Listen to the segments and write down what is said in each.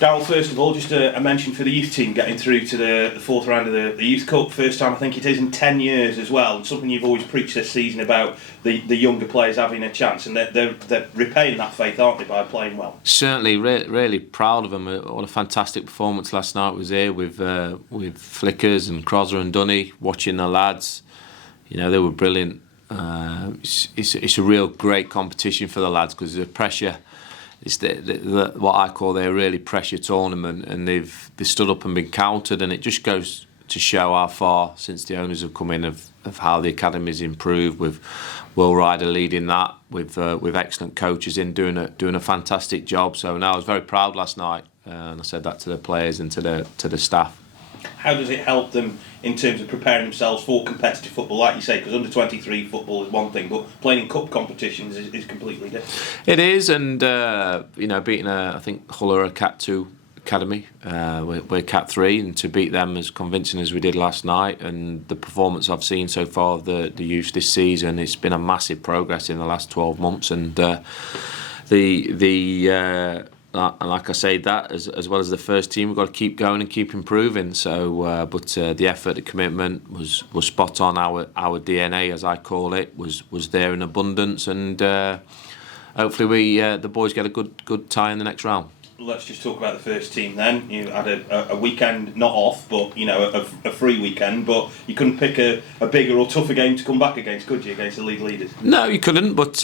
Darrell, first of all, just a mention for the youth team getting through to the fourth round of the Youth Cup. First time I think it is in 10 years as well. And something you've always preached this season about the younger players having a chance, and they're repaying that faith, aren't they, by playing well? Certainly, really proud of them. What a fantastic performance last night was here with Flickers and Crosser and Dunny, watching the lads. You know, they were brilliant. It's a real great competition for the lads because there's a pressure. It's what I call their really pressure tournament, and they've stood up and been counted, and it just goes to show how far since the owners have come in of how the academy's improved, with Will Ryder leading that, with excellent coaches in doing a fantastic job. So I was very proud last night, and I said that to the players and to the staff. How does it help them in terms of preparing themselves for competitive football, like you say, because under-23 football is one thing, but playing in cup competitions is completely different? It is, and beating I think Hull are a Cat 2 academy, we're Cat 3, and to beat them as convincing as we did last night, and the performance I've seen so far of the youth this season, it's been a massive progress in the last 12 months, and and like I say, that as well as the first team, we've got to keep going and keep improving. So, but the effort, the commitment was spot on. Our DNA, as I call it, was there in abundance, and hopefully the boys get a good tie in the next round. Let's just talk about the first team then. You had a weekend, not off, but a free weekend, but you couldn't pick a bigger or tougher game to come back against, could you, against the league leaders? No, you couldn't, but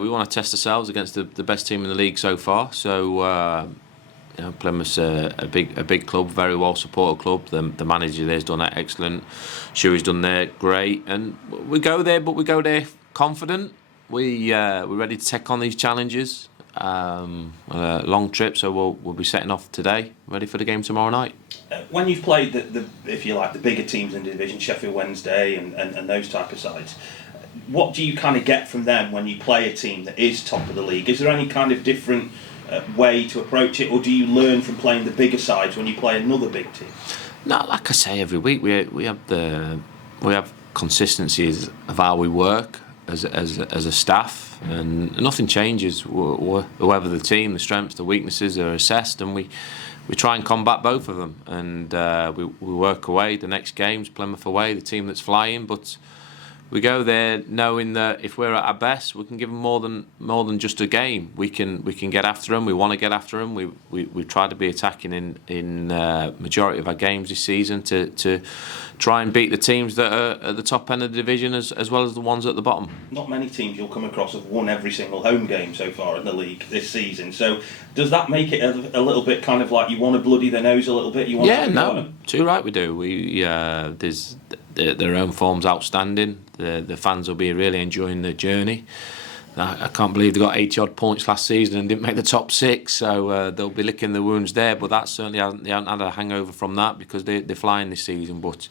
we want to test ourselves against the best team in the league so far. So Plymouth's a big club, very well supported club. The manager there's done that excellent. Shuey's done there great, and we go there, but we go there confident. We're ready to take on these challenges. A long trip, so we'll be setting off today, ready for the game tomorrow night. When you've played the if you like, the bigger teams in the division, Sheffield Wednesday and those type of sides, what do you kind of get from them when you play a team that is top of the league? Is there any kind of different way to approach it, or do you learn from playing the bigger sides when you play another big team? No, like I say, every week we have consistencies of how we work as a staff. And nothing changes. Whoever the team, the strengths, the weaknesses are assessed, and we try and combat both of them. And we work away. The next game's Plymouth away, the team that's flying. But we go there knowing that if we're at our best, we can give them more than just a game. We can get after them. We want to get after them. We try to be attacking in majority of our games this season to try and beat the teams that are at the top end of the division as well as the ones at the bottom. Not many teams you'll come across have won every single home game so far in the league this season. So does that make it a little bit kind of like you want to bloody their nose a little bit? Too right we do. Their own form's outstanding. The fans will be really enjoying the journey. I can't believe they got 80 odd points last season and didn't make the top 6, so they'll be licking the wounds there, but that certainly they haven't had a hangover from that because they're flying this season. But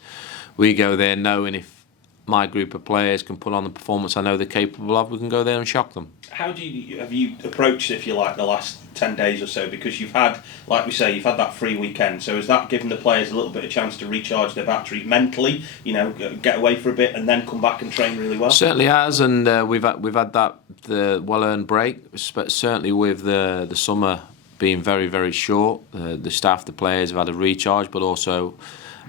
we go there knowing if my group of players can put on the performance I know they're capable of, we can go there and shock them. How have you approached, if you like, the last 10 days or so? Because you've had, like we say, you've had that free weekend. So has that given the players a little bit of chance to recharge their batteries mentally? Get away for a bit and then come back and train really well. Certainly has, and we've had that the well-earned break. Certainly with the summer being very, very short, the staff, the players have had a recharge, but also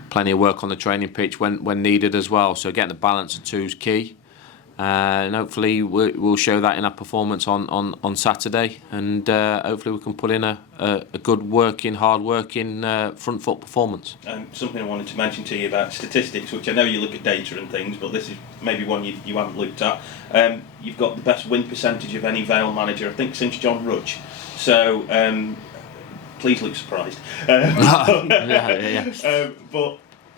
plenty of work on the training pitch when needed as well. So getting the balance of two is key. And hopefully we'll show that in our performance on Saturday, and hopefully we can put in a good hard working front foot performance. Something I wanted to mention to you about statistics, which I know you look at data and things, but this is maybe one you haven't looked at. You've got the best win percentage of any Vale manager, I think, since John Rudge. So please look surprised. But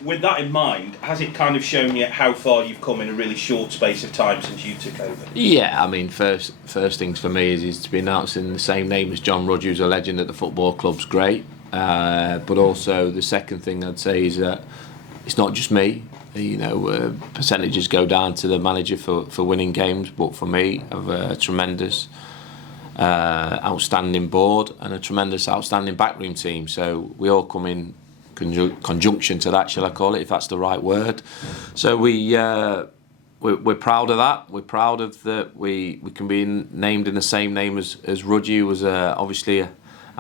with that in mind, has it kind of shown you how far you've come in a really short space of time since you took over? Yeah, I mean, first things for me is to be announced in the same name as John Rudge, who's a legend at the football club's great. But also the second thing I'd say is that it's not just me. Percentages go down to the manager for winning games, but for me, I've a tremendous outstanding board and a tremendous outstanding backroom team. So we all come in conjunction to that, shall I call it, if that's the right word. So we're proud of that. We're proud of that we can be named in the same name as Rudge, who was obviously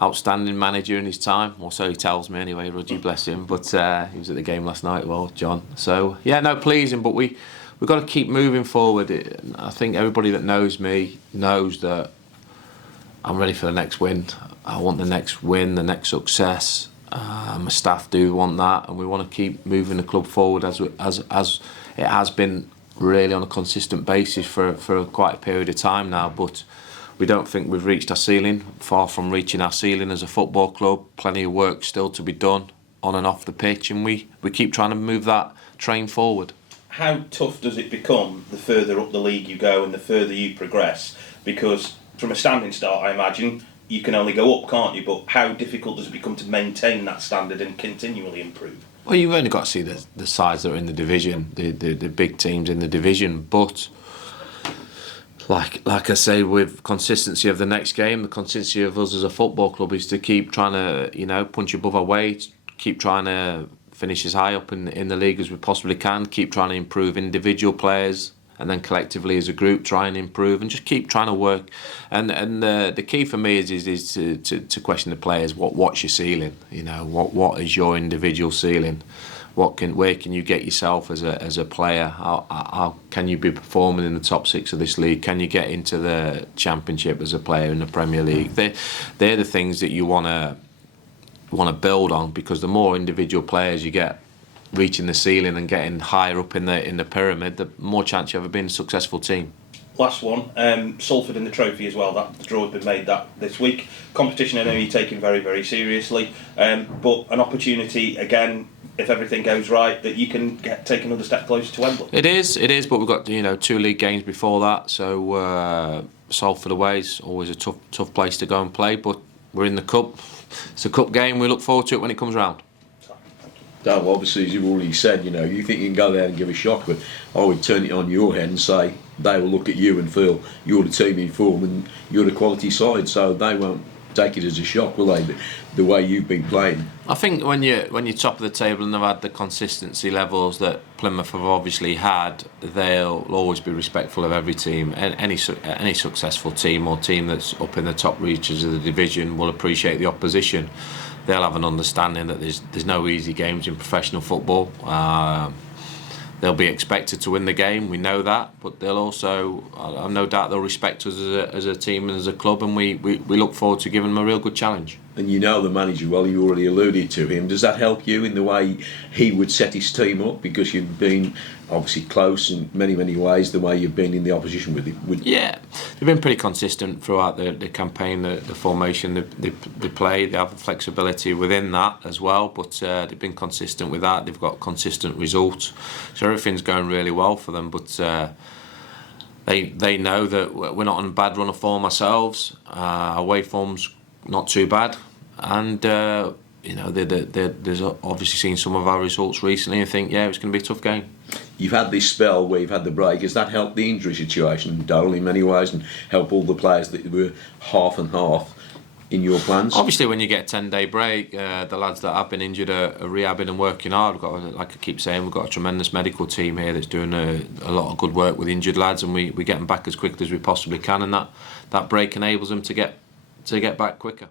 outstanding manager in his time, or so he tells me anyway, Rudgy, bless him. But he was at the game last night, well, John. So yeah, no, pleasing, but we've got to keep moving forward. I think everybody that knows me knows that I'm ready for the next win. I want the next win, the next success. My staff do want that, and we want to keep moving the club forward as it has been really on a consistent basis for quite a period of time now. But we don't think we've reached our ceiling. Far from reaching our ceiling as a football club. Plenty of work still to be done on and off the pitch, and we keep trying to move that train forward. How tough does it become the further up the league you go and the further you progress? Because from a standing start, I imagine you can only go up, can't you? But how difficult does it become to maintain that standard and continually improve? Well, you've only got to see the sides that are in the division, the big teams in the division. But like I say, with consistency of the next game, the consistency of us as a football club is to keep trying to, punch above our weight, keep trying to finish as high up in the league as we possibly can, keep trying to improve individual players, and then collectively as a group try and improve, and just keep trying to work. And the key for me is to question the players. What's your ceiling? What is your individual ceiling? Where can you get yourself as a player? How can you be performing in the top 6 of this league? Can you get into the Championship as a player in the Premier League? They're the things that you want to build on, because the more individual players you get reaching the ceiling and getting higher up in the pyramid, the more chance you have of being a successful team. Last one, Salford in the trophy as well. That the draw has been made that this week. Competition I know you're taking very, very seriously, but an opportunity again, if everything goes right, that you can take another step closer to Wembley. It is. But we've got 2 league games before that, so Salford away is always a tough place to go and play. But we're in the cup. It's a cup game. We look forward to it when it comes round. Darrell, obviously, as you've already said, you think you can go there and give a shock, but I would turn it on your head and say they will look at you and feel you're the team in form and you're the quality side, so they won't take it as a shock, will they? The way you've been playing. I think when you're top of the table and they've had the consistency levels that Plymouth have obviously had, they'll always be respectful of every team. Any successful team or team that's up in the top reaches of the division will appreciate the opposition. They'll have an understanding that there's no easy games in professional football. They'll be expected to win the game, we know that, but they'll also, I've no doubt they'll respect us as a team and as a club, and we look forward to giving them a real good challenge. And you know the manager well, you already alluded to him. Does that help you in the way he would set his team up? Because you've been obviously close in many, many ways, the way you've been in the opposition with him. Yeah, they've been pretty consistent throughout the campaign, the formation they play. They have the flexibility within that as well, but they've been consistent with that. They've got consistent results. So everything's going really well for them, but they know that we're not on a bad run of form ourselves. Our away form's not too bad, and there's obviously seen some of our results recently and think, it's going to be a tough game. You've had this spell where you've had the break. Has that helped the injury situation, Darrell, in many ways, and help all the players that were half and half in your plans? Obviously, when you get a 10-day break, the lads that have been injured are rehabbing and working hard. We've got, like I keep saying, we've got a tremendous medical team here that's doing a lot of good work with injured lads, and we get them back as quickly as we possibly can, and that break enables them to get back quicker.